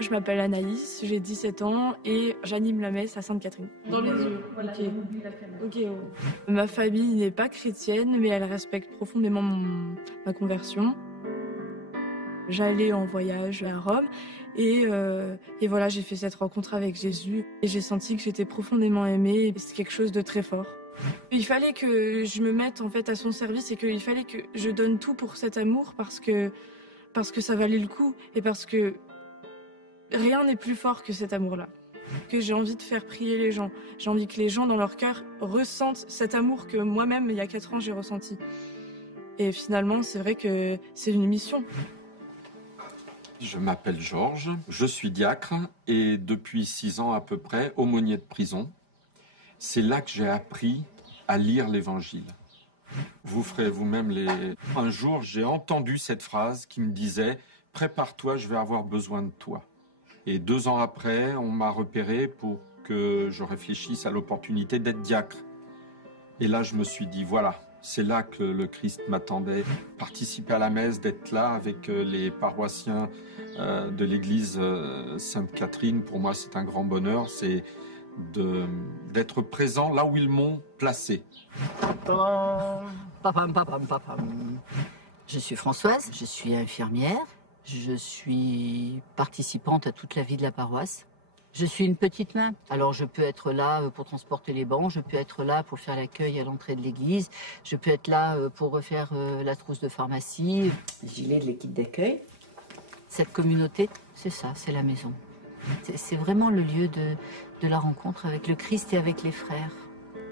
Je m'appelle Anaïs, j'ai 17 ans et j'anime la messe à Sainte-Catherine. Dans les yeux, voilà, okay. Okay. Ma famille n'est pas chrétienne, mais elle respecte profondément ma conversion. J'allais en voyage à Rome et voilà, j'ai fait cette rencontre avec Jésus et j'ai senti que j'étais profondément aimée. C'est quelque chose de très fort. Il fallait que je me mette en fait à son service et qu'il fallait que je donne tout pour cet amour parce que ça valait le coup et parce que rien n'est plus fort que cet amour-là. Que j'ai envie de faire prier les gens. J'ai envie que les gens dans leur cœur ressentent cet amour que moi-même il y a 4 ans j'ai ressenti. Et finalement c'est vrai que c'est une mission. Je m'appelle Georges, je suis diacre et depuis 6 ans à peu près aumônier de prison. C'est là que j'ai appris à lire l'Évangile. Vous ferez vous-même les... Un jour, j'ai entendu cette phrase qui me disait « Prépare-toi, je vais avoir besoin de toi ». Et 2 ans après, on m'a repéré pour que je réfléchisse à l'opportunité d'être diacre. Et là, je me suis dit, voilà, c'est là que le Christ m'attendait. Participer à la messe, d'être là avec les paroissiens de l'église Sainte-Catherine, pour moi, c'est un grand bonheur. C'est d'être présent là où ils m'ont placé. Je suis Françoise, je suis infirmière, je suis participante à toute la vie de la paroisse. Je suis une petite main, alors je peux être là pour transporter les bancs, je peux être là pour faire l'accueil à l'entrée de l'église, je peux être là pour refaire la trousse de pharmacie, le gilet de l'équipe d'accueil. Cette communauté, c'est ça, c'est la maison. C'est vraiment le lieu de la rencontre avec le Christ et avec les frères.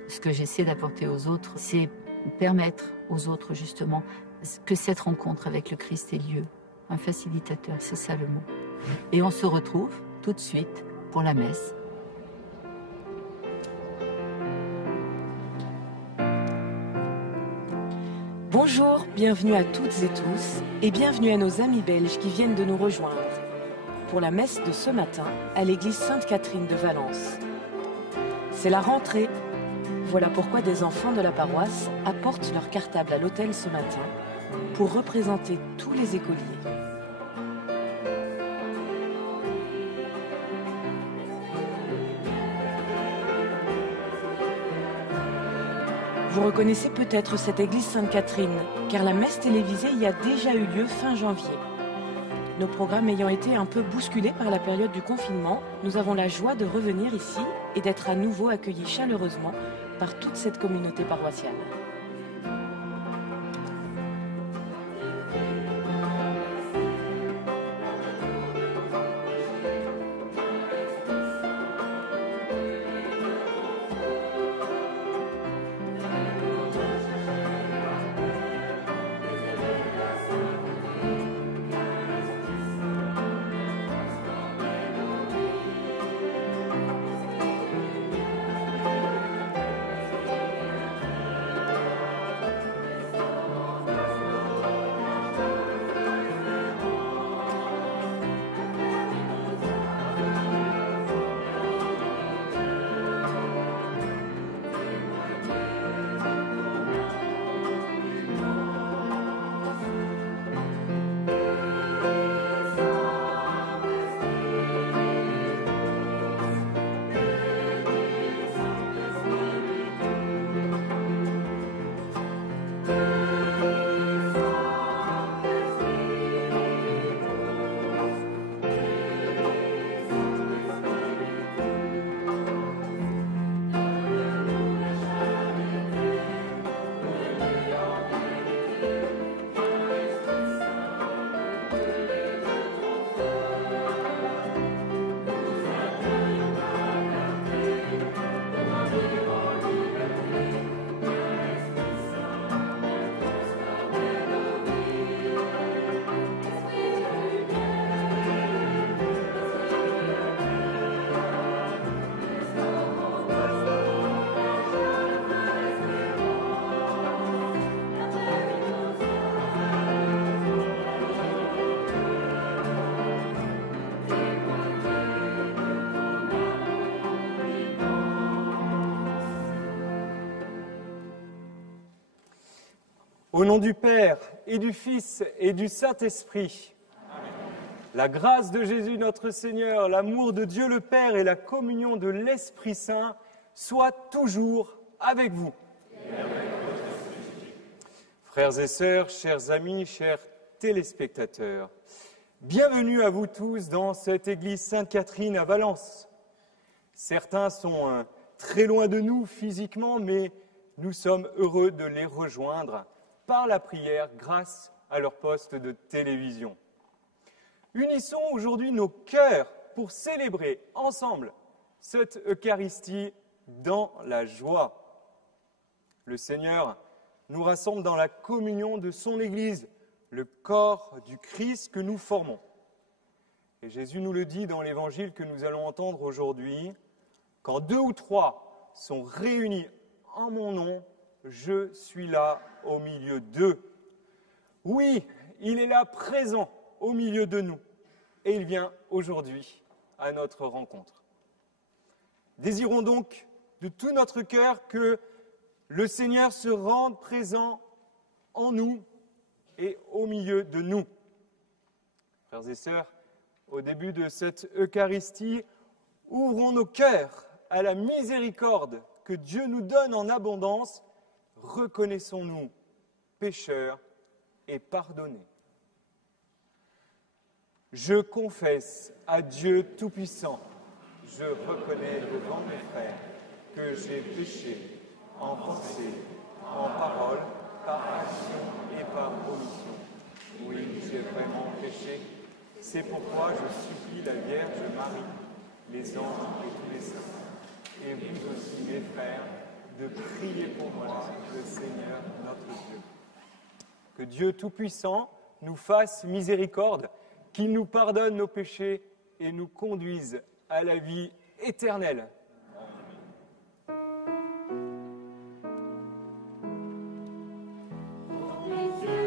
Ce que j'essaie d'apporter aux autres, c'est permettre aux autres justement que cette rencontre avec le Christ ait lieu. Un facilitateur, c'est ça le mot. Et on se retrouve tout de suite pour la messe. Bonjour, bienvenue à toutes et tous et bienvenue à nos amis belges qui viennent de nous rejoindre pour la messe de ce matin à l'église Sainte-Catherine de Valence. C'est la rentrée. Voilà pourquoi des enfants de la paroisse apportent leur cartable à l'autel ce matin pour représenter tous les écoliers. Vous reconnaissez peut-être cette église Sainte-Catherine, car la messe télévisée y a déjà eu lieu fin janvier. Nos programmes ayant été un peu bousculés par la période du confinement, nous avons la joie de revenir ici et d'être à nouveau accueillis chaleureusement par toute cette communauté paroissiale. Au nom du Père, et du Fils, et du Saint-Esprit. La grâce de Jésus notre Seigneur, l'amour de Dieu le Père et la communion de l'Esprit Saint soient toujours avec vous. Frères et sœurs, chers amis, chers téléspectateurs, bienvenue à vous tous dans cette église Sainte-Catherine à Valence. Certains sont très loin de nous physiquement, mais nous sommes heureux de les rejoindre par la prière grâce à leur poste de télévision. Unissons aujourd'hui nos cœurs pour célébrer ensemble cette Eucharistie dans la joie. Le Seigneur nous rassemble dans la communion de son Église, le corps du Christ que nous formons. Et Jésus nous le dit dans l'Évangile que nous allons entendre aujourd'hui, « Quand 2 ou 3 sont réunis en mon nom, je suis là au milieu d'eux. » Oui, il est là présent au milieu de nous. Et il vient aujourd'hui à notre rencontre. Désirons donc de tout notre cœur que le Seigneur se rende présent en nous et au milieu de nous. Frères et sœurs, au début de cette Eucharistie, ouvrons nos cœurs à la miséricorde que Dieu nous donne en abondance. Reconnaissons-nous pécheurs et pardonnés. Je confesse à Dieu Tout-Puissant, je reconnais devant mes frères que j'ai péché en pensée, en parole, par action et par omission. Oui, j'ai vraiment péché. C'est pourquoi je supplie la Vierge Marie, les anges et tous les saints, et vous aussi, mes frères, de prier pour moi, le Seigneur notre Dieu. Que Dieu Tout-Puissant nous fasse miséricorde, qu'il nous pardonne nos péchés et nous conduise à la vie éternelle. Dieu,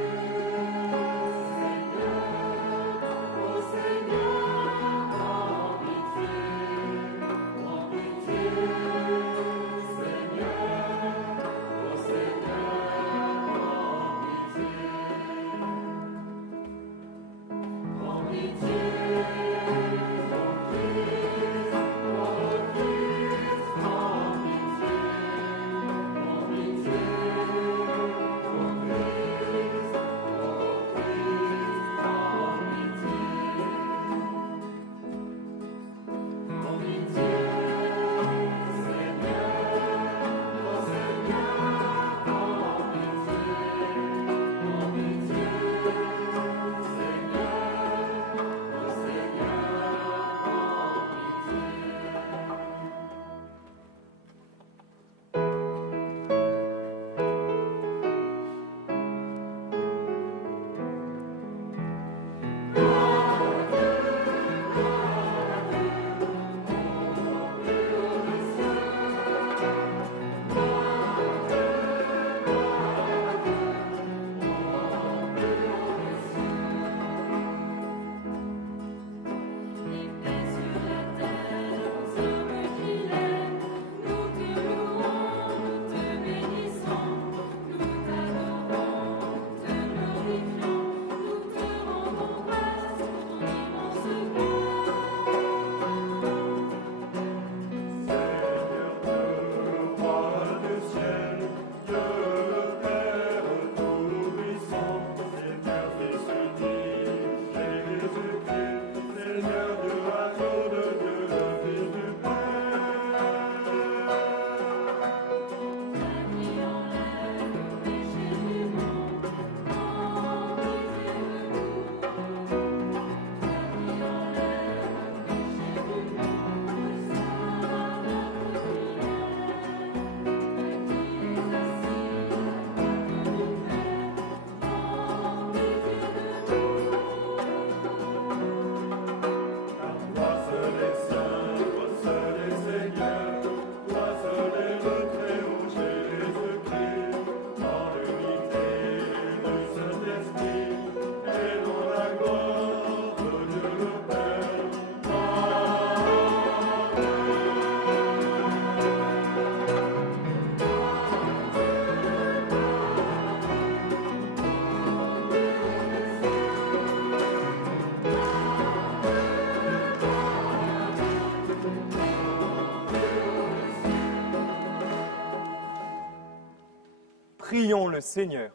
Prions le Seigneur.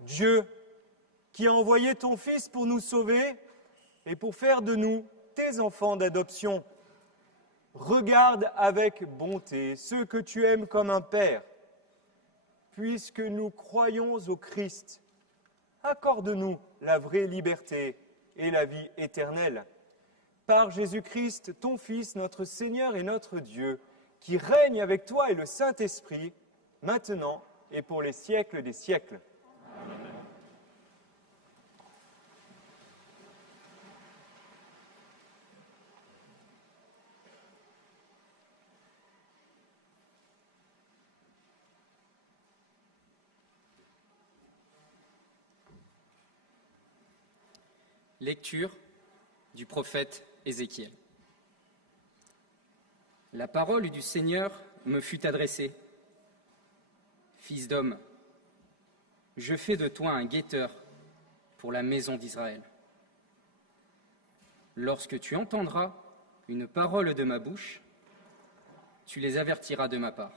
Dieu, qui a envoyé ton Fils pour nous sauver et pour faire de nous tes enfants d'adoption, regarde avec bonté ceux que tu aimes comme un Père. Puisque nous croyons au Christ, accorde-nous la vraie liberté et la vie éternelle. Par Jésus-Christ, ton Fils, notre Seigneur et notre Dieu, qui règne avec toi et le Saint-Esprit, maintenant et pour les siècles des siècles. Amen. Lecture du prophète Ézéchiel. La parole du Seigneur me fut adressée. Fils d'homme, je fais de toi un guetteur pour la maison d'Israël. Lorsque tu entendras une parole de ma bouche, tu les avertiras de ma part.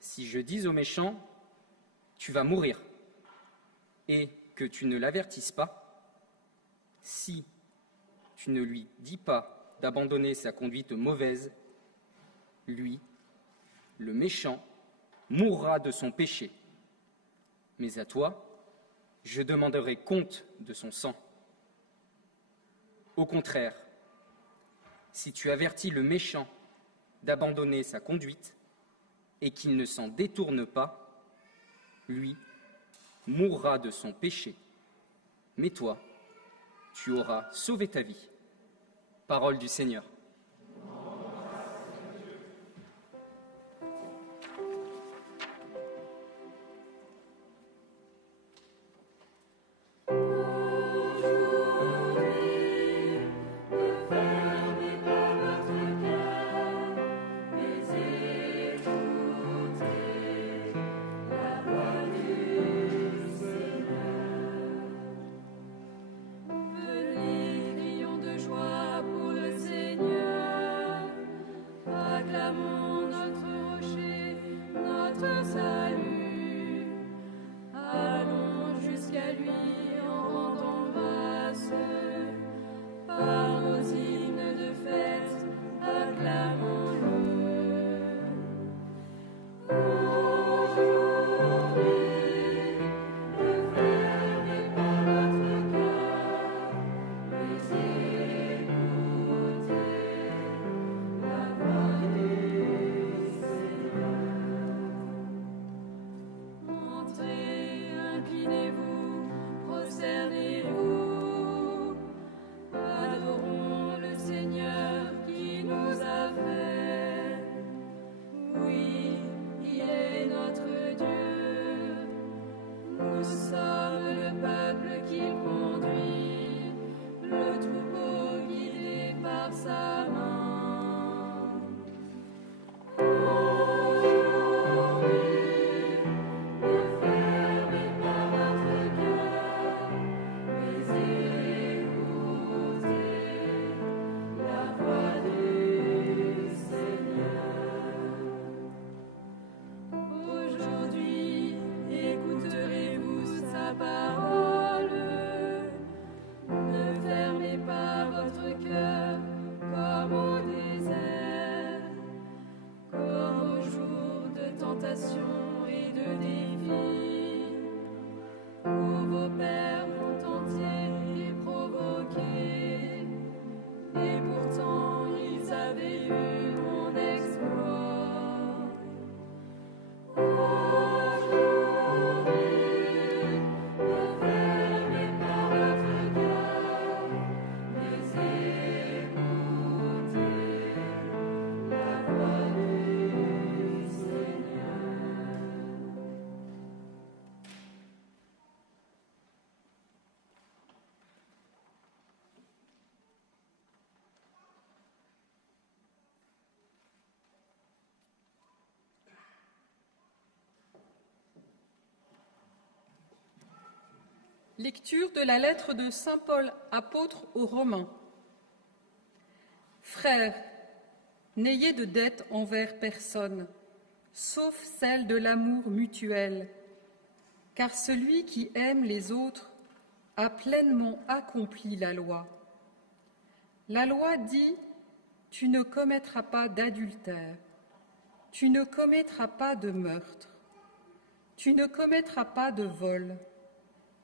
Si je dis aux méchants, tu vas mourir, et que tu ne l'avertisses pas, si tu ne lui dis pas d'abandonner sa conduite mauvaise, lui, le méchant, mourra de son péché. Mais à toi, je demanderai compte de son sang. Au contraire, si tu avertis le méchant d'abandonner sa conduite et qu'il ne s'en détourne pas, lui mourra de son péché. Mais toi, tu auras sauvé ta vie. Parole du Seigneur. Lecture de la lettre de saint Paul, apôtre aux Romains. Frères, N'ayez de dette envers personne, sauf celle de l'amour mutuel, car celui qui aime les autres a pleinement accompli la loi. La loi dit « Tu ne commettras pas d'adultère, tu ne commettras pas de meurtre, tu ne commettras pas de vol,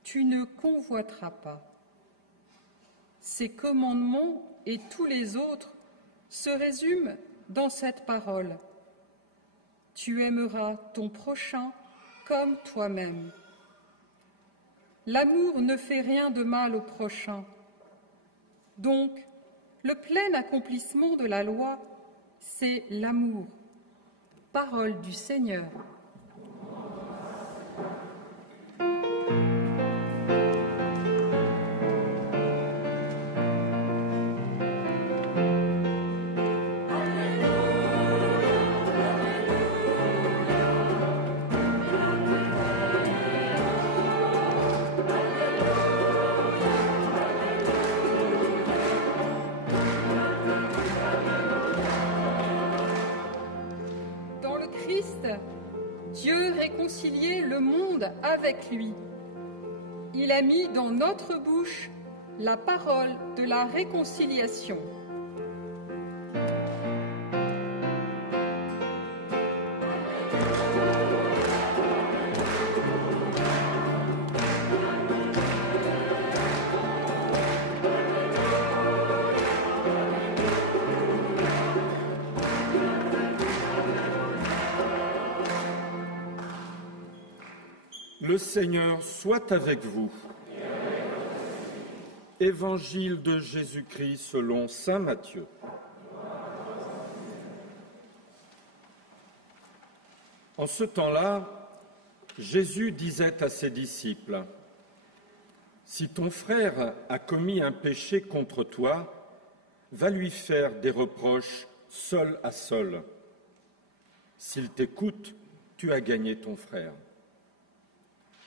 tu ne convoiteras pas. » Ces commandements et tous les autres se résument dans cette parole. Tu aimeras ton prochain comme toi-même. L'amour ne fait rien de mal au prochain. Donc, le plein accomplissement de la loi, c'est l'amour. Parole du Seigneur. Dieu réconciliait le monde avec lui. Il a mis dans notre bouche la parole de la réconciliation. Le Seigneur soit avec vous. Évangile de Jésus-Christ selon saint Matthieu. En ce temps-là, Jésus disait à ses disciples : « Si ton frère a commis un péché contre toi, va lui faire des reproches seul à seul. S'il t'écoute, tu as gagné ton frère.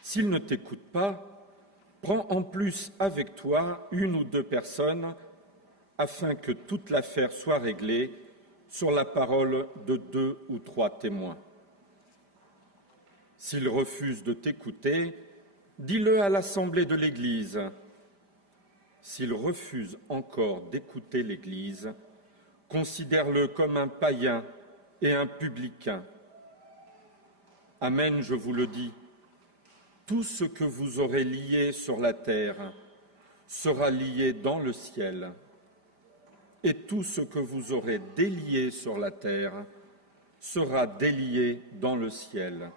S'il ne t'écoute pas, prends en plus avec toi une ou deux personnes, afin que toute l'affaire soit réglée sur la parole de 2 ou 3 témoins. S'il refuse de t'écouter, dis-le à l'assemblée de l'Église. S'il refuse encore d'écouter l'Église, considère-le comme un païen et un publicain. Amen, je vous le dis. Tout ce que vous aurez lié sur la terre sera lié dans le ciel, et tout ce que vous aurez délié sur la terre sera délié dans le ciel.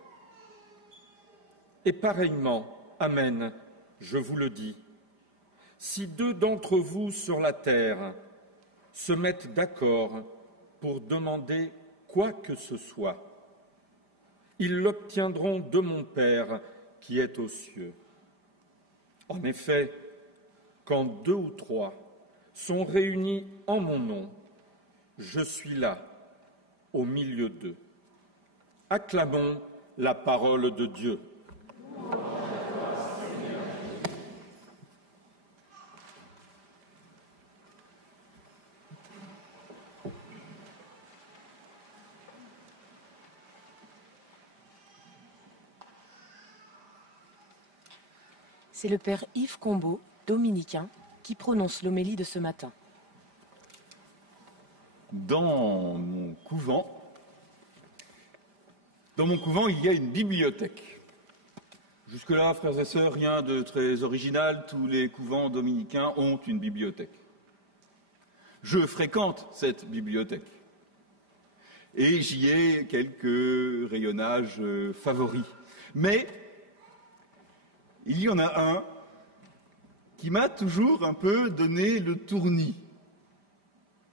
Et pareillement, amen, je vous le dis, si 2 d'entre vous sur la terre se mettent d'accord pour demander quoi que ce soit, ils l'obtiendront de mon Père qui est aux cieux. En effet, quand 2 ou 3 sont réunis en mon nom, je suis là, au milieu d'eux. Acclamons la parole de Dieu. C'est le père Yves Combeau, dominicain, qui prononce l'homélie de ce matin. Dans mon couvent, il y a une bibliothèque. Jusque-là, frères et sœurs, rien de très original. Tous les couvents dominicains ont une bibliothèque. Je fréquente cette bibliothèque. Et j'y ai quelques rayonnages favoris. Mais il y en a un qui m'a toujours un peu donné le tournis.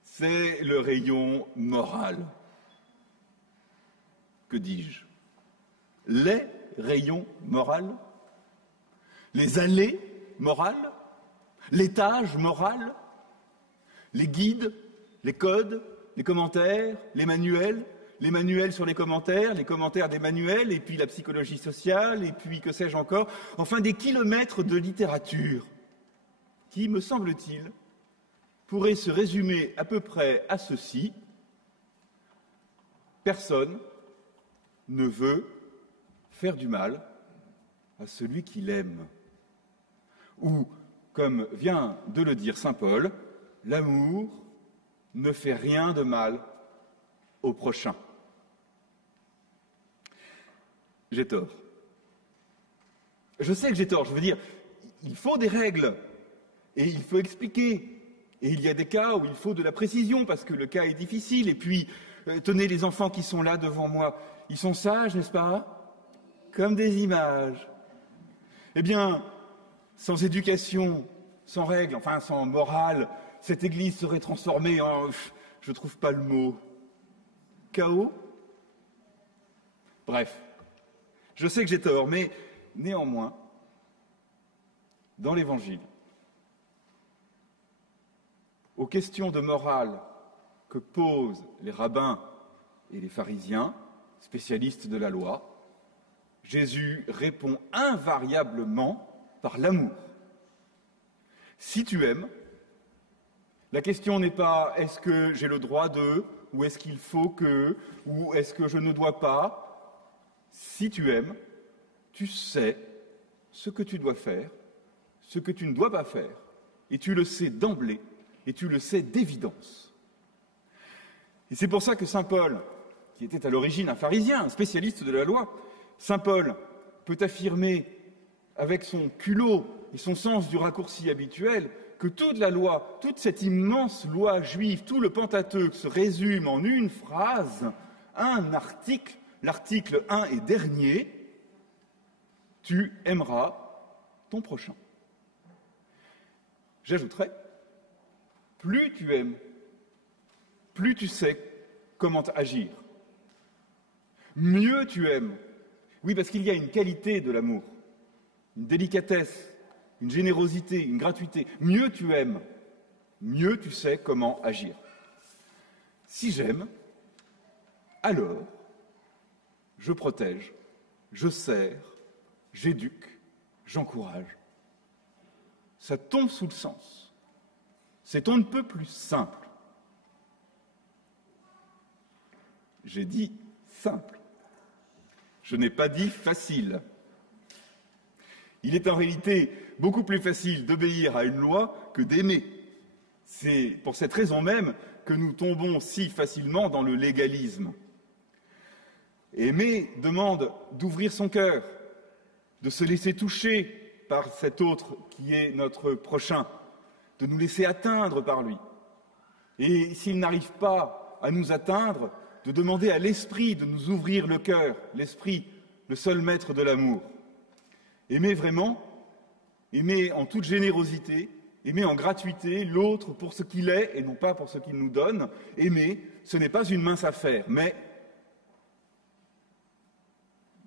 C'est le rayon moral. Que dis-je? Les rayons moraux, les allées morales, l'étage moral, les guides, les codes, les commentaires, les manuels sur les commentaires des manuels, et puis la psychologie sociale, et puis que sais-je encore, enfin des kilomètres de littérature qui, me semble-t-il, pourraient se résumer à peu près à ceci: personne ne veut faire du mal à celui qu'il aime. Ou, comme vient de le dire saint Paul, l'amour ne fait rien de mal au prochain. J'ai tort. Je sais que j'ai tort, je veux dire, il faut des règles et il faut expliquer. Et il y a des cas où il faut de la précision parce que le cas est difficile. Et puis, tenez les enfants qui sont là devant moi, ils sont sages, n'est-ce pas? Comme des images. Eh bien, sans éducation, sans règles, enfin sans morale, cette Église serait transformée en, je ne trouve pas le mot, chaos. Bref, je sais que j'ai tort, mais néanmoins, dans l'Évangile, aux questions de morale que posent les rabbins et les pharisiens, spécialistes de la loi, Jésus répond invariablement par l'amour. Si tu aimes, la question n'est pas est-ce que j'ai le droit de, ou est-ce qu'il faut que, ou est-ce que je ne dois pas. Si tu aimes, tu sais ce que tu dois faire, ce que tu ne dois pas faire, et tu le sais d'emblée, et tu le sais d'évidence. Et c'est pour ça que saint Paul, qui était à l'origine un pharisien, un spécialiste de la loi, saint Paul peut affirmer avec son culot et son sens du raccourci habituel que toute la loi, toute cette immense loi juive, tout le Pentateuque se résume en une phrase, un article, l'article 1 et dernier, tu aimeras ton prochain. J'ajouterais, plus tu aimes, plus tu sais comment agir. Mieux tu aimes. Oui, parce qu'il y a une qualité de l'amour, une délicatesse, une générosité, une gratuité. Mieux tu aimes, mieux tu sais comment agir. Si j'aime, alors je protège, je sers, j'éduque, j'encourage. Ça tombe sous le sens. C'est on ne peut plus simple. J'ai dit simple. Je n'ai pas dit facile. Il est en réalité beaucoup plus facile d'obéir à une loi que d'aimer. C'est pour cette raison même que nous tombons si facilement dans le légalisme. Aimer demande d'ouvrir son cœur, de se laisser toucher par cet autre qui est notre prochain, de nous laisser atteindre par lui. Et s'il n'arrive pas à nous atteindre, de demander à l'esprit de nous ouvrir le cœur, l'esprit, le seul maître de l'amour. Aimer vraiment, aimer en toute générosité, aimer en gratuité l'autre pour ce qu'il est et non pas pour ce qu'il nous donne. Aimer, ce n'est pas une mince affaire, mais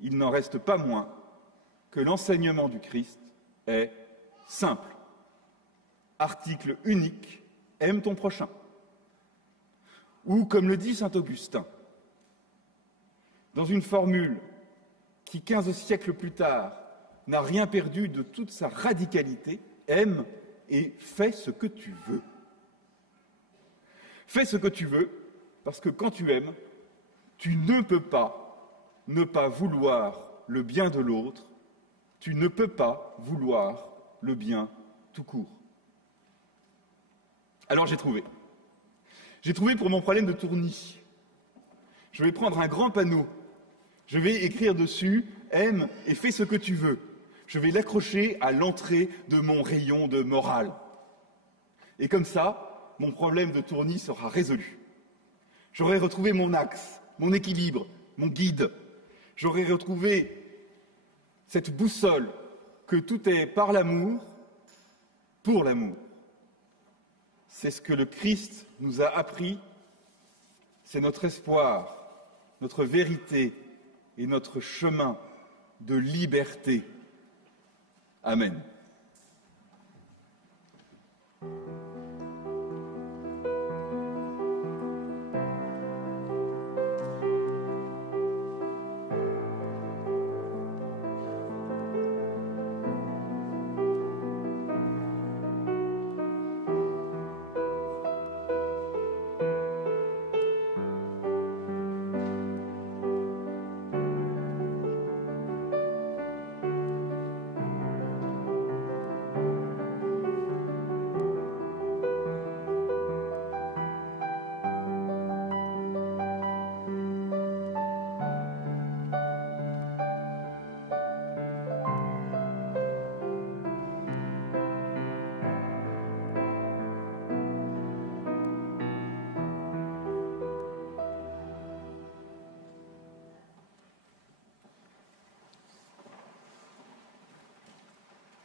il n'en reste pas moins que l'enseignement du Christ est simple. Article unique, aime ton prochain. Ou, comme le dit saint Augustin, dans une formule qui, 15 siècles plus tard, n'a rien perdu de toute sa radicalité, aime et fais ce que tu veux. Fais ce que tu veux, parce que quand tu aimes, tu ne peux pas ne pas vouloir le bien de l'autre, tu ne peux pas vouloir le bien tout court. Alors j'ai trouvé. J'ai trouvé pour mon problème de tournis. Je vais prendre un grand panneau. Je vais écrire dessus « Aime et fais ce que tu veux ». Je vais l'accrocher à l'entrée de mon rayon de morale. Et comme ça, mon problème de tournis sera résolu. J'aurai retrouvé mon axe, mon équilibre, mon guide. J'aurai retrouvé cette boussole que tout est par l'amour, pour l'amour. C'est ce que le Christ nous a appris, c'est notre espoir, notre vérité et notre chemin de liberté. Amen.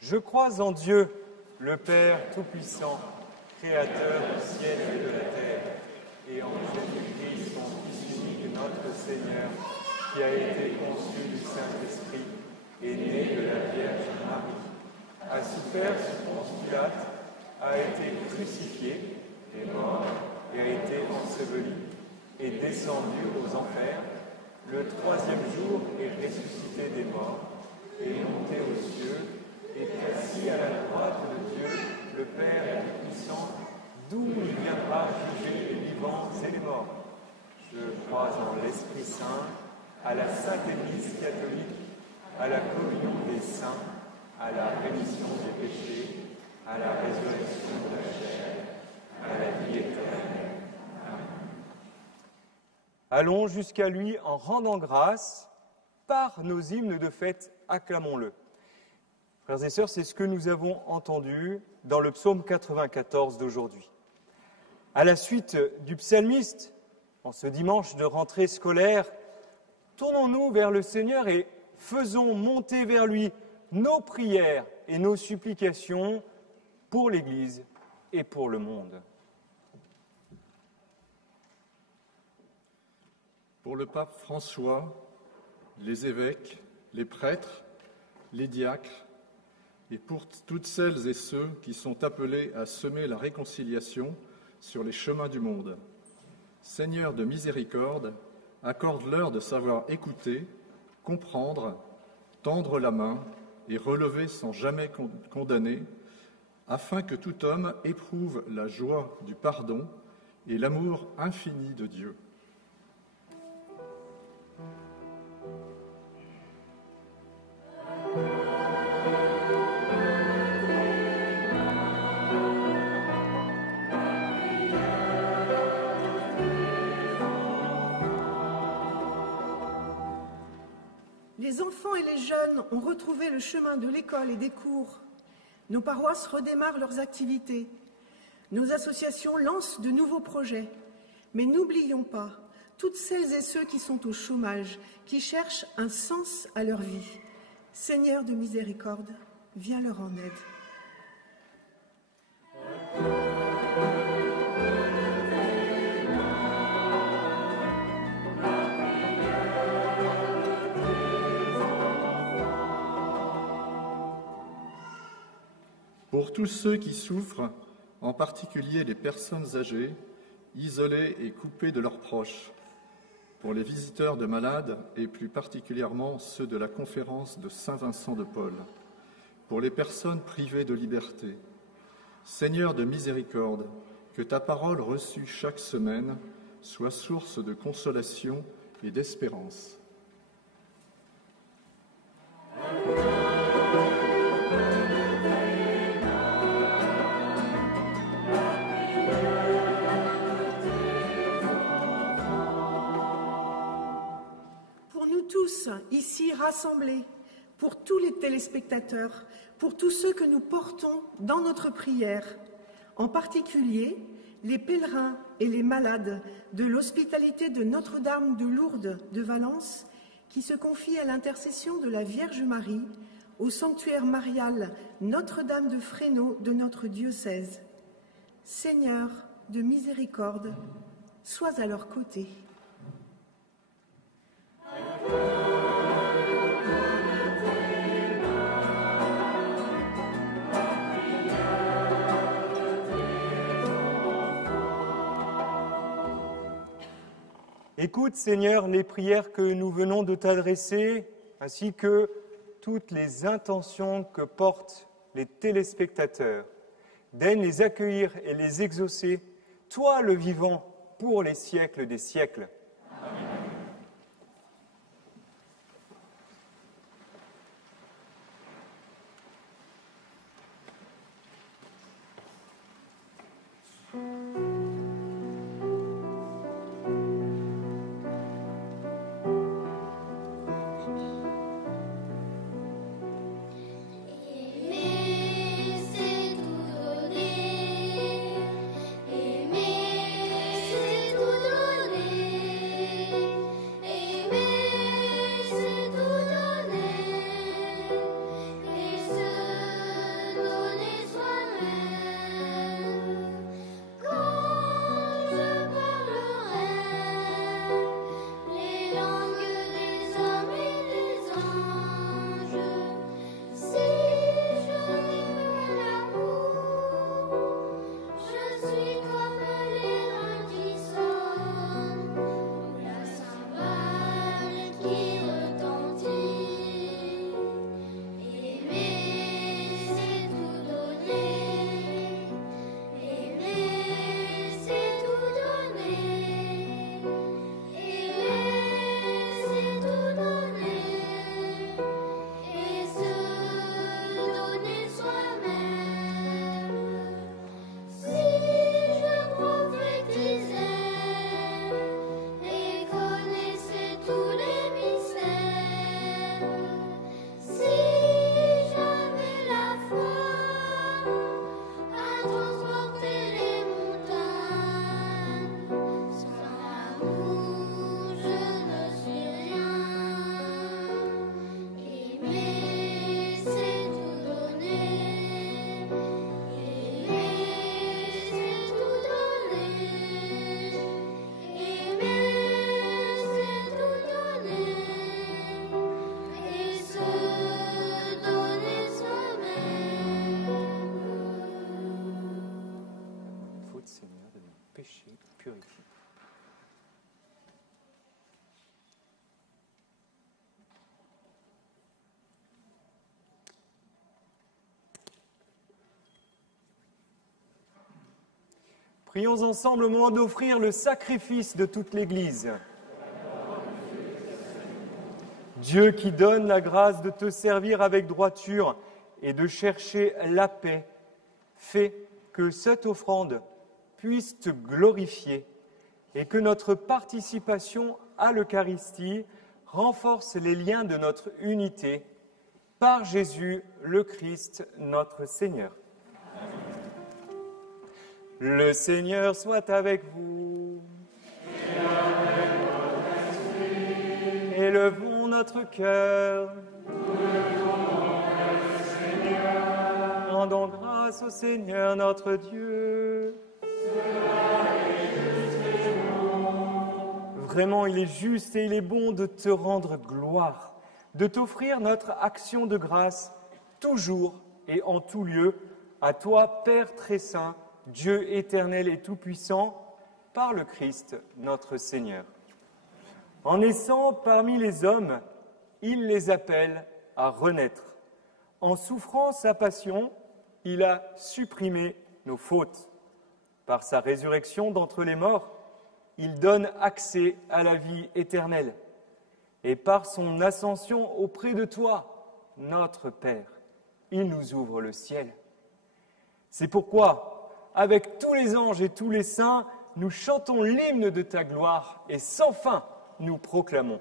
Je crois en Dieu, le Père Tout-Puissant, Créateur du ciel et de la terre, et en Jésus-Christ, son Fils unique, notre Seigneur, qui a été conçu du Saint-Esprit, est né de la Vierge Marie, a souffert sous Ponce Pilate, a été crucifié, est mort, et a été enseveli, est descendu aux enfers, le troisième jour est ressuscité des morts, est monté aux cieux, est assis à la droite de Dieu, le Père Tout-Puissant, d'où il viendra juger les vivants et les morts. Je crois en l'Esprit Saint, à la Sainte Église catholique, à la communion des saints, à la rémission des péchés, à la résurrection de la chair, à la vie éternelle. Amen. Allons jusqu'à lui en rendant grâce, par nos hymnes de fête, acclamons-le. Frères et sœurs, c'est ce que nous avons entendu dans le psaume 94 d'aujourd'hui. À la suite du psalmiste, en ce dimanche de rentrée scolaire, tournons-nous vers le Seigneur et faisons monter vers lui nos prières et nos supplications pour l'Église et pour le monde. Pour le pape François, les évêques, les prêtres, les diacres, et pour toutes celles et ceux qui sont appelés à semer la réconciliation sur les chemins du monde. Seigneur de miséricorde, accorde-leur de savoir écouter, comprendre, tendre la main et relever sans jamais condamner, afin que tout homme éprouve la joie du pardon et l'amour infini de Dieu. Les enfants et les jeunes ont retrouvé le chemin de l'école et des cours. Nos paroisses redémarrent leurs activités. Nos associations lancent de nouveaux projets. Mais n'oublions pas toutes celles et ceux qui sont au chômage, qui cherchent un sens à leur vie. Seigneur de miséricorde, viens leur en aide. Pour tous ceux qui souffrent, en particulier les personnes âgées, isolées et coupées de leurs proches, pour les visiteurs de malades et plus particulièrement ceux de la conférence de Saint-Vincent de Paul, pour les personnes privées de liberté. Seigneur de miséricorde, que ta parole reçue chaque semaine soit source de consolation et d'espérance. Tous ici rassemblés, pour tous les téléspectateurs, pour tous ceux que nous portons dans notre prière, en particulier les pèlerins et les malades de l'hospitalité de Notre-Dame de Lourdes de Valence, qui se confient à l'intercession de la Vierge Marie au sanctuaire marial Notre-Dame de Fresno de notre diocèse. Seigneur de miséricorde, sois à leur côté. Écoute, Seigneur, les prières que nous venons de t'adresser, ainsi que toutes les intentions que portent les téléspectateurs. Daigne les accueillir et les exaucer, toi le vivant, pour les siècles des siècles. Amen. Aimer, c'est tout donner. Prions ensemble au moment d'offrir le sacrifice de toute l'Église. Dieu qui donne la grâce de te servir avec droiture et de chercher la paix, fais que cette offrande puisse te glorifier et que notre participation à l'Eucharistie renforce les liens de notre unité par Jésus le Christ, notre Seigneur. Le Seigneur soit avec vous. Élevons notre cœur. Rendons grâce au Seigneur notre Dieu. Vraiment, il est juste et il est bon de te rendre gloire, de t'offrir notre action de grâce, toujours et en tout lieu, à toi, Père très saint, Dieu éternel et tout-puissant, par le Christ, notre Seigneur. En naissant parmi les hommes, il les appelle à renaître. En souffrant sa passion, il a supprimé nos fautes. Par sa résurrection d'entre les morts, il donne accès à la vie éternelle. Et par son ascension auprès de toi, notre Père, il nous ouvre le ciel. C'est pourquoi, avec tous les anges et tous les saints, nous chantons l'hymne de ta gloire et sans fin nous proclamons.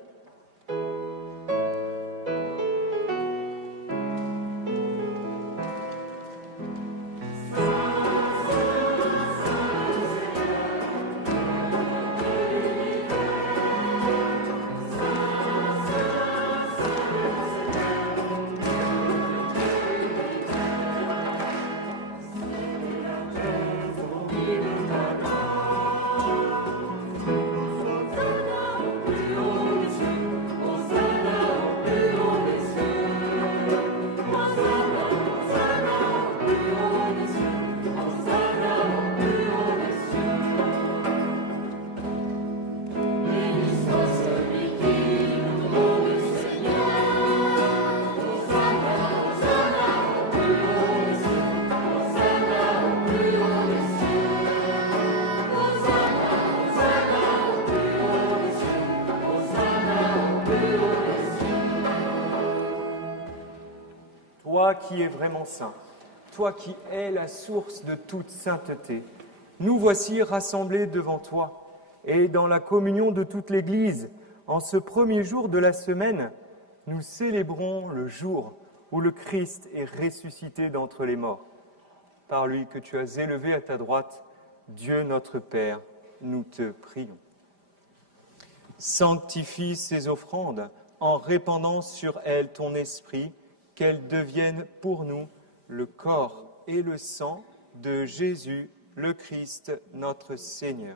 Toi qui es vraiment saint, toi qui es la source de toute sainteté, nous voici rassemblés devant toi et dans la communion de toute l'Église, en ce premier jour de la semaine, nous célébrons le jour où le Christ est ressuscité d'entre les morts. Par lui que tu as élevé à ta droite, Dieu notre Père, nous te prions. Sanctifie ces offrandes en répandant sur elles ton esprit, qu'elles deviennent pour nous le corps et le sang de Jésus, le Christ, notre Seigneur.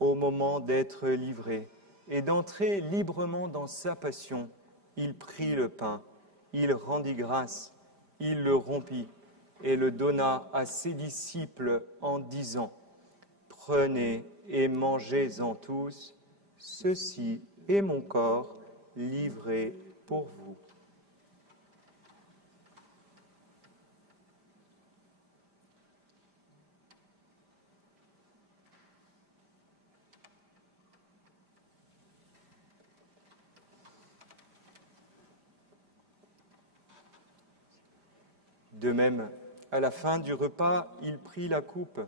Au moment d'être livré et d'entrer librement dans sa passion, il prit le pain, il rendit grâce, il le rompit et le donna à ses disciples en disant : « Prenez et mangez-en tous, ceci est mon corps livré pour vous. » De même, à la fin du repas, il prit la coupe.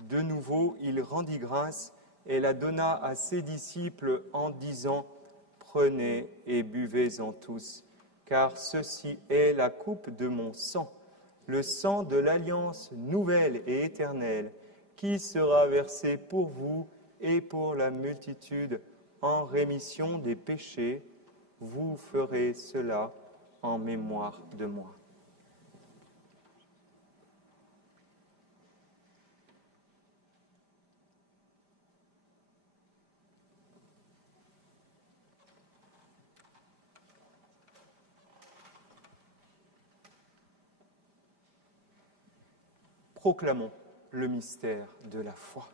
De nouveau, il rendit grâce et la donna à ses disciples en disant : « Prenez et buvez-en tous, car ceci est la coupe de mon sang, le sang de l'alliance nouvelle et éternelle, qui sera versé pour vous et pour la multitude en rémission des péchés. Vous ferez cela en mémoire de moi. » Proclamons le mystère de la foi.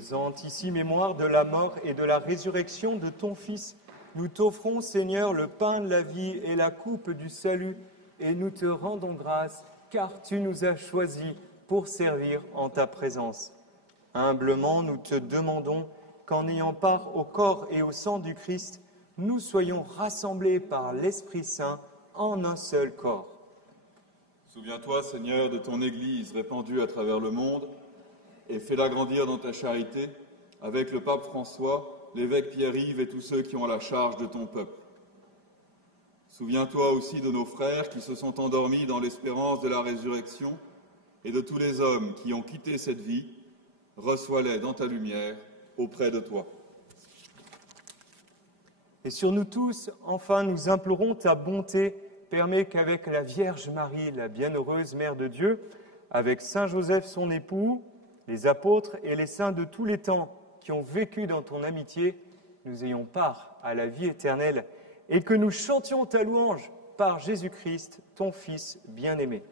Faisant ici mémoire de la mort et de la résurrection de ton Fils, nous t'offrons, Seigneur, le pain de la vie et la coupe du salut, et nous te rendons grâce, car tu nous as choisis pour servir en ta présence. Humblement, nous te demandons qu'en ayant part au corps et au sang du Christ, nous soyons rassemblés par l'Esprit Saint en un seul corps. Souviens-toi, Seigneur, de ton Église répandue à travers le monde et fais-la grandir dans ta charité avec le pape François, l'évêque Pierre-Yves et tous ceux qui ont la charge de ton peuple. Souviens-toi aussi de nos frères qui se sont endormis dans l'espérance de la résurrection et de tous les hommes qui ont quitté cette vie. Reçois-les dans ta lumière auprès de toi. Et sur nous tous, enfin, nous implorons ta bonté. Permets qu'avec la Vierge Marie, la bienheureuse Mère de Dieu, avec Saint Joseph son époux, les apôtres et les saints de tous les temps qui ont vécu dans ton amitié, nous ayons part à la vie éternelle et que nous chantions ta louange par Jésus-Christ, ton Fils bien-aimé.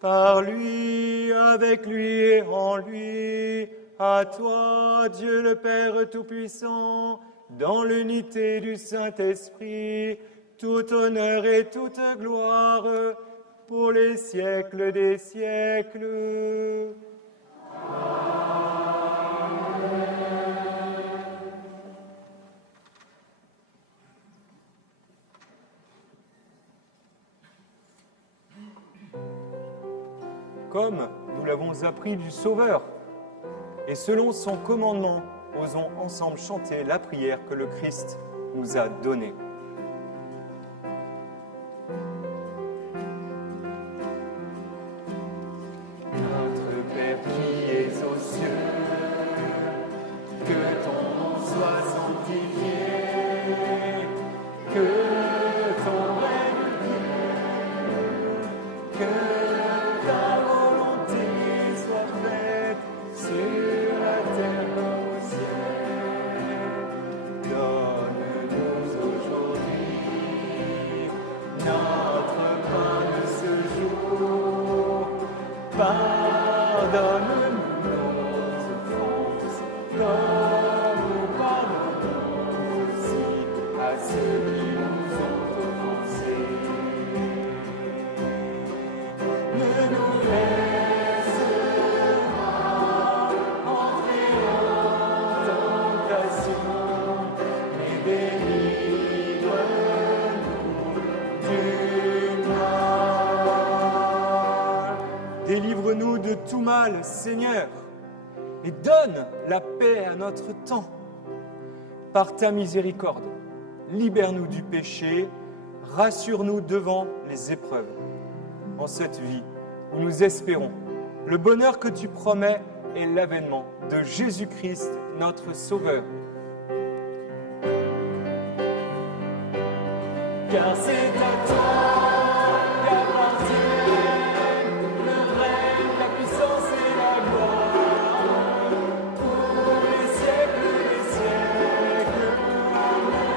Par lui, avec lui et en lui, à toi, Dieu le Père Tout-Puissant, dans l'unité du Saint-Esprit, tout honneur et toute gloire pour les siècles des siècles. Comme nous l'avons appris du Sauveur, et selon son commandement, osons ensemble chanter la prière que le Christ nous a donnée. Notre Père qui es aux cieux, que ton nom soit sanctifié, que ton règne vienne, que ta volonté soit faite sur la terre comme au ciel. Donne-nous aujourd'hui notre pain de ce jour. Pardonne-nous nos offenses, comme nous pardonnons aussi à ceux qui nous ont offensés. Ne nous laisse pas entrer en tentation, mais délivre-nous du mal. Délivre-nous de tout mal, Seigneur, et donne la paix à notre temps. Par ta miséricorde, libère-nous du péché, rassure-nous devant les épreuves. En cette vie où nous espérons le bonheur que tu promets et l'avènement de Jésus-Christ, notre Sauveur. Car c'est à toi qu'appartiennent le règne, la puissance et la gloire pour les siècles des siècles. Amen.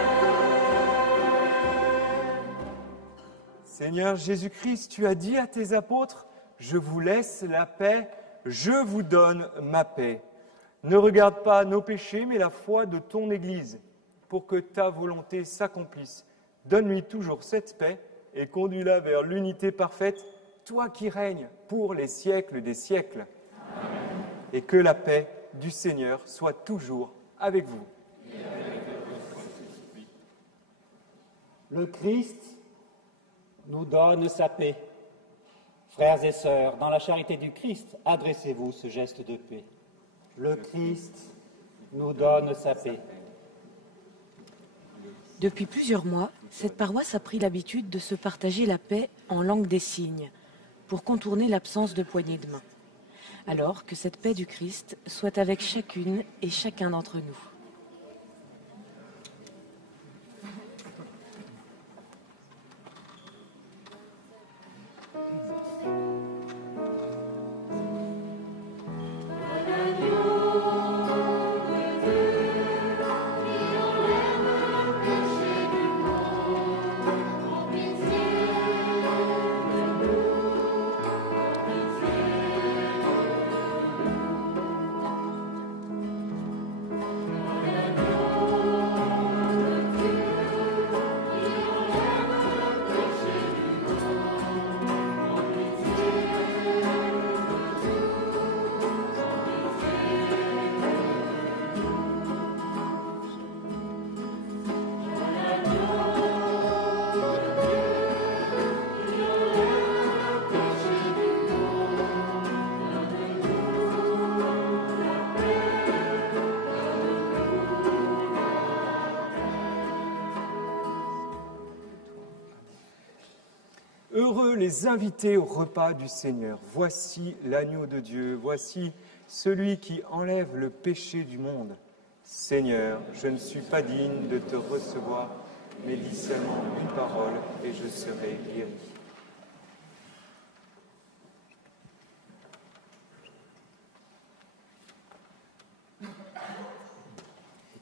Seigneur Jésus-Christ, tu as dit à tes apôtres, « Je vous laisse la paix, je vous donne ma paix. » Ne regarde pas nos péchés, mais la foi de ton Église, pour que ta volonté s'accomplisse. Donne-lui toujours cette paix et conduis-la vers l'unité parfaite, toi qui règnes pour les siècles des siècles. Amen. Et que la paix du Seigneur soit toujours avec vous. Le Christ nous donne sa paix. Frères et sœurs, dans la charité du Christ, adressez-vous ce geste de paix. Le Christ nous donne sa paix. Depuis plusieurs mois, cette paroisse a pris l'habitude de se partager la paix en langue des signes, pour contourner l'absence de poignée de main. Alors que cette paix du Christ soit avec chacune et chacun d'entre nous. heureux les invités au repas du Seigneur. Voici l'agneau de Dieu, voici celui qui enlève le péché du monde. Seigneur, je ne suis pas digne de te recevoir, mais dis seulement une parole et je serai guéri. Le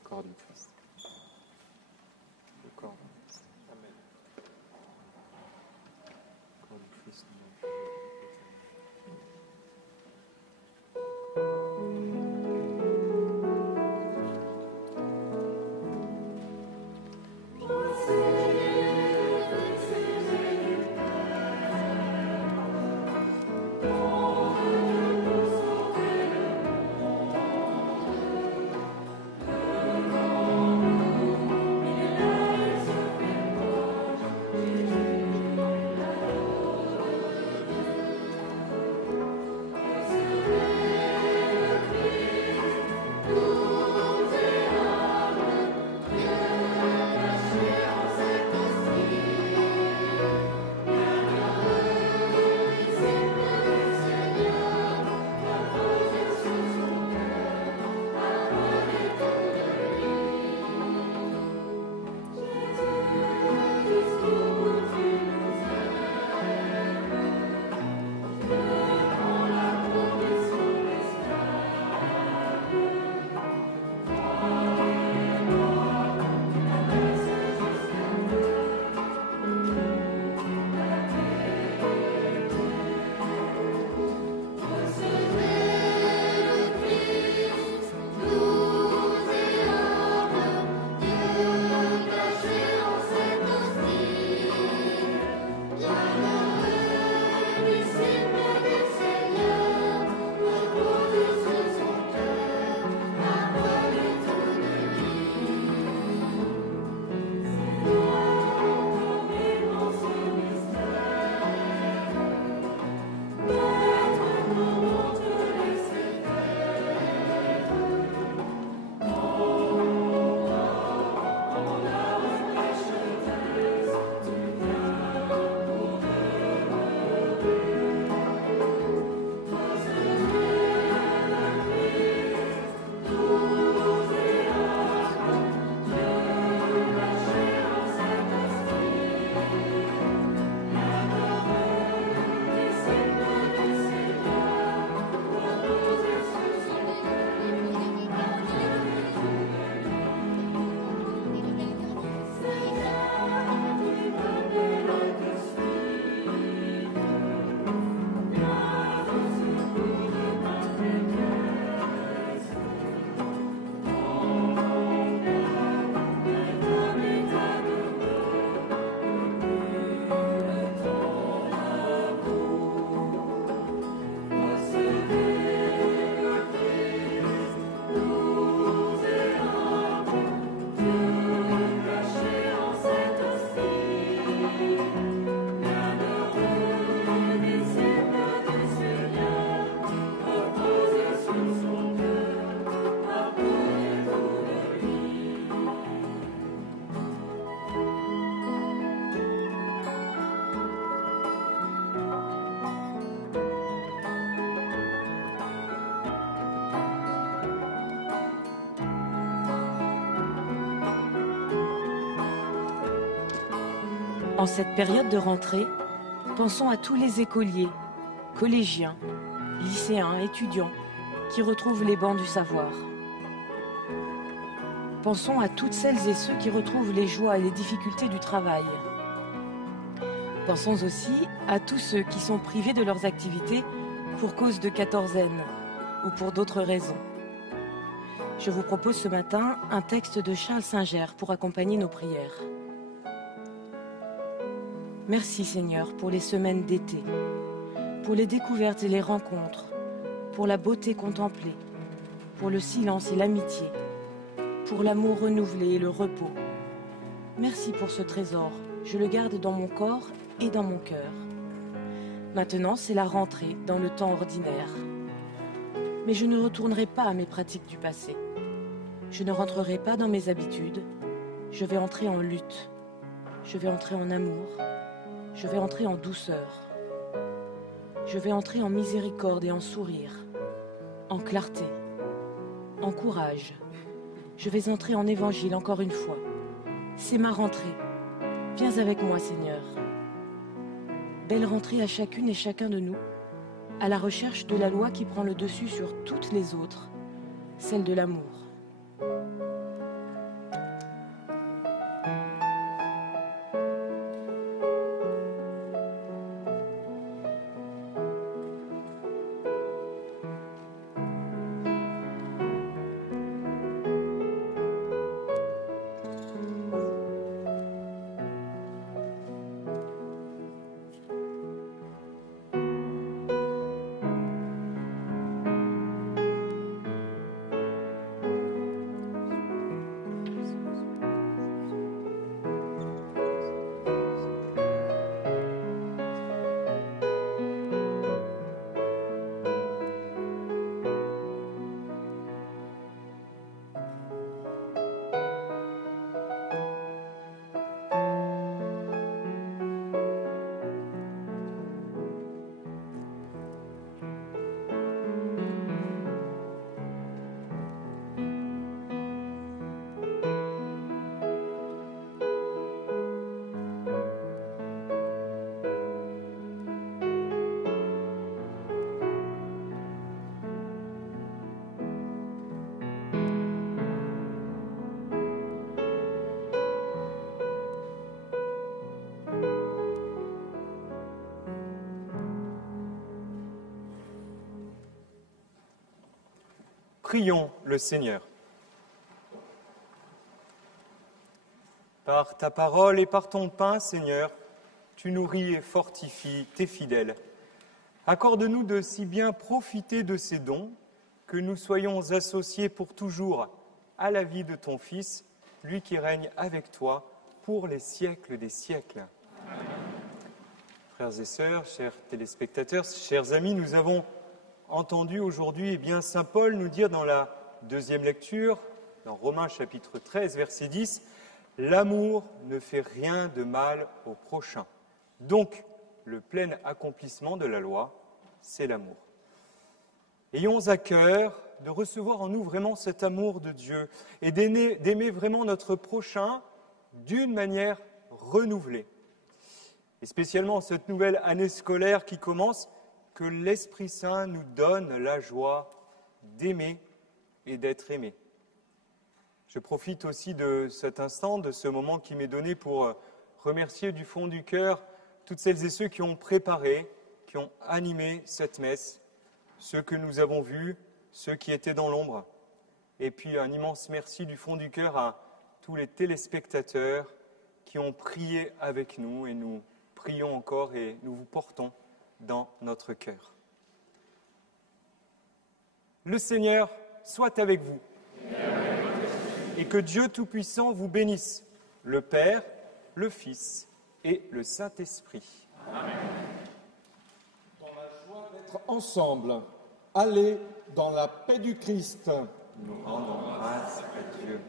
corps du Christ. Le corps du Christ. Amen. Le corps du Christ. En cette période de rentrée, pensons à tous les écoliers, collégiens, lycéens, étudiants qui retrouvent les bancs du savoir. Pensons à toutes celles et ceux qui retrouvent les joies et les difficultés du travail. Pensons aussi à tous ceux qui sont privés de leurs activités pour cause de quatorzaine ou pour d'autres raisons. Je vous propose ce matin un texte de Charles Singer pour accompagner nos prières. Merci Seigneur pour les semaines d'été, pour les découvertes et les rencontres, pour la beauté contemplée, pour le silence et l'amitié, pour l'amour renouvelé et le repos. Merci pour ce trésor, je le garde dans mon corps et dans mon cœur. Maintenant, c'est la rentrée dans le temps ordinaire. Mais je ne retournerai pas à mes pratiques du passé. Je ne rentrerai pas dans mes habitudes. Je vais entrer en lutte. Je vais entrer en amour. Je vais entrer en douceur. Je vais entrer en miséricorde et en sourire, en clarté, en courage. Je vais entrer en évangile encore une fois. C'est ma rentrée. Viens avec moi, Seigneur. Belle rentrée à chacune et chacun de nous, à la recherche de la loi qui prend le dessus sur toutes les autres, celle de l'amour. Prions le Seigneur. Par ta parole et par ton pain, Seigneur, tu nourris et fortifies tes fidèles. Accorde-nous de si bien profiter de ces dons que nous soyons associés pour toujours à la vie de ton Fils, lui qui règne avec toi pour les siècles des siècles. Amen. Frères et sœurs, chers téléspectateurs, chers amis, nous avons entendu aujourd'hui saint Paul nous dire dans la deuxième lecture, dans Romains chapitre 13, verset 10, « L'amour ne fait rien de mal au prochain. » Donc, le plein accomplissement de la loi, c'est l'amour. Ayons à cœur de recevoir en nous vraiment cet amour de Dieu et d'aimer vraiment notre prochain d'une manière renouvelée. Et spécialement cette nouvelle année scolaire qui commence, que l'Esprit Saint nous donne la joie d'aimer et d'être aimé. Je profite aussi de cet instant, de ce moment qui m'est donné pour remercier du fond du cœur toutes celles et ceux qui ont préparé, qui ont animé cette messe, ceux que nous avons vus, ceux qui étaient dans l'ombre. Et puis un immense merci du fond du cœur à tous les téléspectateurs qui ont prié avec nous et nous prions encore et nous vous portons dans notre cœur. Le Seigneur soit avec vous. Et que Dieu Tout-Puissant vous bénisse, le Père, le Fils et le Saint-Esprit. Amen. Dans la joie d'être ensemble, allez dans la paix du Christ. Nous rendons grâce à Dieu.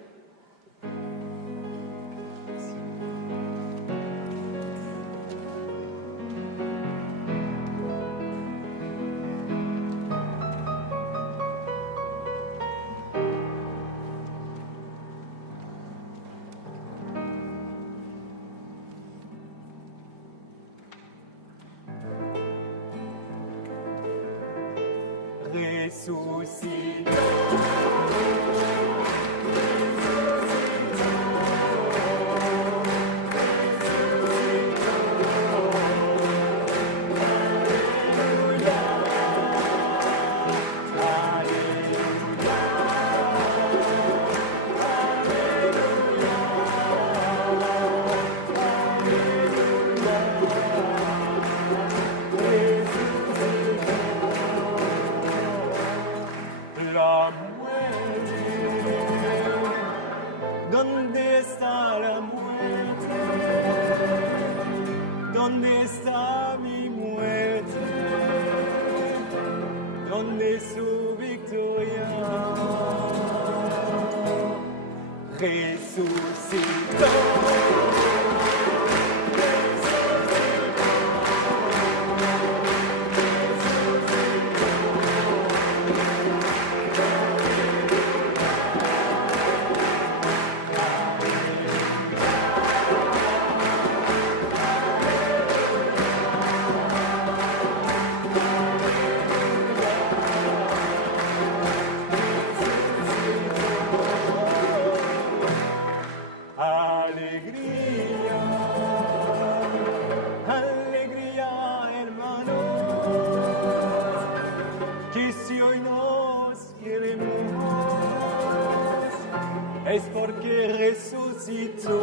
es porque resucitó.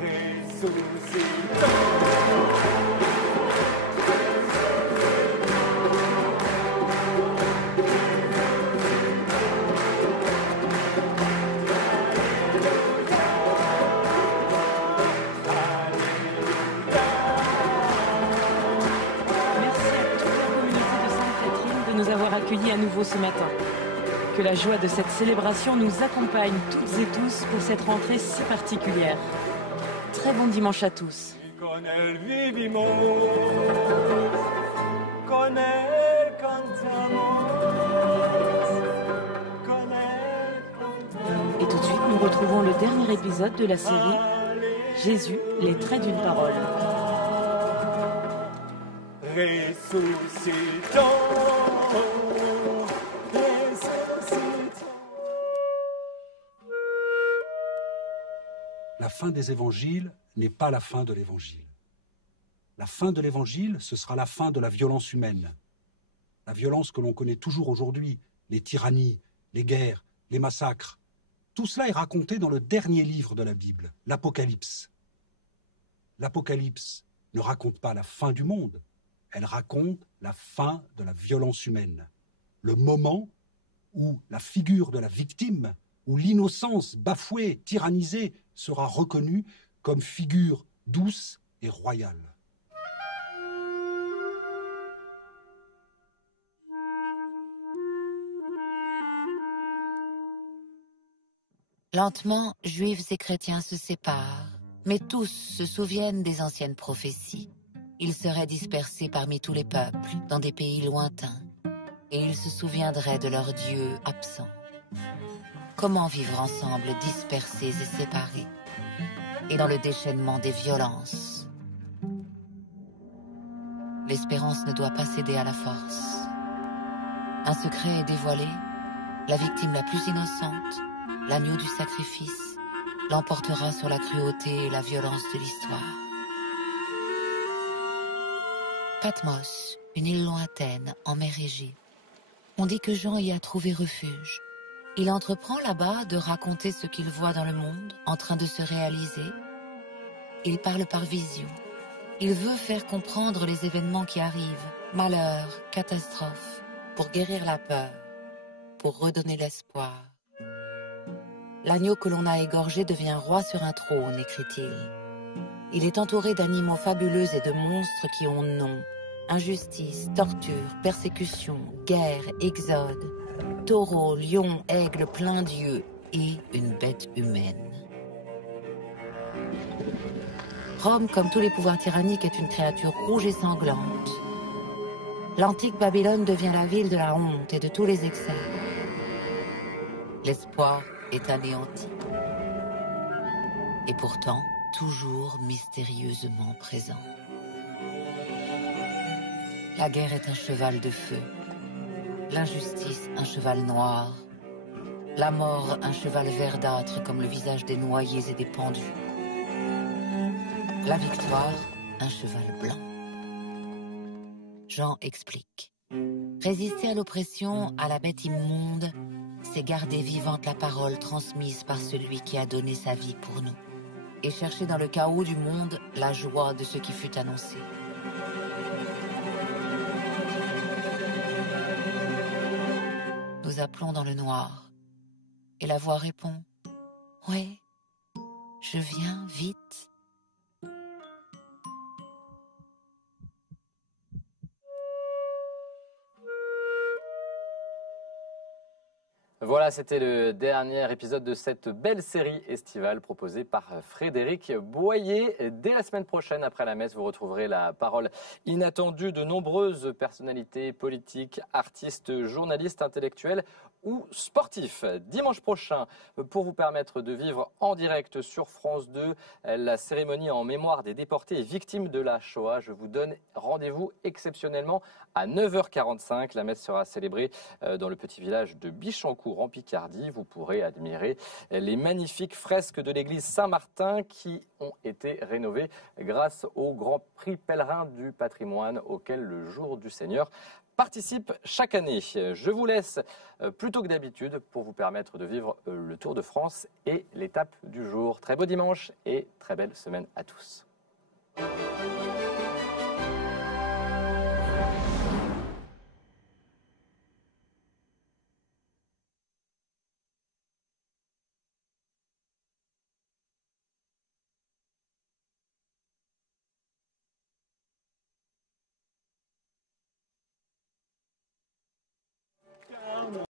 Resucitó. Nous avoir accueillis à nouveau ce matin. Que la joie de cette célébration nous accompagne toutes et tous pour cette rentrée si particulière. Très bon dimanche à tous. Con él vivimos, con él cantamos, con él cantamos. Et tout de suite, nous retrouvons le dernier épisode de la série Jésus, les traits d'une parole. Ressuscitons. La fin des évangiles n'est pas la fin de l'évangile. La fin de l'évangile, ce sera la fin de la violence humaine. La violence que l'on connaît toujours aujourd'hui, les tyrannies, les guerres, les massacres. Tout cela est raconté dans le dernier livre de la Bible, l'Apocalypse. L'Apocalypse ne raconte pas la fin du monde, elle raconte la fin de la violence humaine. Le moment où la figure de la victime, où l'innocence bafouée, tyrannisée, sera reconnue comme figure douce et royale. Lentement, juifs et chrétiens se séparent, mais tous se souviennent des anciennes prophéties. Ils seraient dispersés parmi tous les peuples, dans des pays lointains, et ils se souviendraient de leurs dieux absents. Comment vivre ensemble, dispersés et séparés, et dans le déchaînement des violences? L'espérance ne doit pas céder à la force. Un secret est dévoilé, la victime la plus innocente, l'agneau du sacrifice, l'emportera sur la cruauté et la violence de l'histoire. Patmos, une île lointaine en mer Égée. On dit que Jean y a trouvé refuge. Il entreprend là-bas de raconter ce qu'il voit dans le monde, en train de se réaliser. Il parle par vision. Il veut faire comprendre les événements qui arrivent, malheurs, catastrophes, pour guérir la peur, pour redonner l'espoir. L'agneau que l'on a égorgé devient roi sur un trône, écrit-il. Il est entouré d'animaux fabuleux et de monstres qui ont nom. Injustice, torture, persécution, guerre, exode. Taureau, lion, aigle, plein d'yeux et une bête humaine. Rome, comme tous les pouvoirs tyranniques, est une créature rouge et sanglante. L'antique Babylone devient la ville de la honte et de tous les excès. L'espoir est anéanti. Et pourtant, toujours mystérieusement présent. La guerre est un cheval de feu. L'injustice, un cheval noir. La mort, un cheval verdâtre comme le visage des noyés et des pendus. La victoire, un cheval blanc. Jean explique. Résister à l'oppression, à la bête immonde, c'est garder vivante la parole transmise par celui qui a donné sa vie pour nous. Et chercher dans le chaos du monde la joie de ce qui fut annoncé. Nous appelons dans le noir. Et la voix répond « Oui, je viens vite. » Voilà, c'était le dernier épisode de cette belle série estivale proposée par Frédéric Boyer. Dès la semaine prochaine, après la messe, vous retrouverez la parole inattendue de nombreuses personnalités politiques, artistes, journalistes, intellectuels ou sportifs. Dimanche prochain, pour vous permettre de vivre en direct sur France 2 la cérémonie en mémoire des déportés et victimes de la Shoah, je vous donne rendez-vous exceptionnellement à 9h45. La messe sera célébrée dans le petit village de Bichancourt. Tours en Picardie. Vous pourrez admirer les magnifiques fresques de l'église Saint-Martin qui ont été rénovées grâce au Grand Prix pèlerin du patrimoine auquel le Jour du Seigneur participe chaque année. Je vous laisse plutôt que d'habitude pour vous permettre de vivre le Tour de France et l'étape du jour. Très beau dimanche et très belle semaine à tous.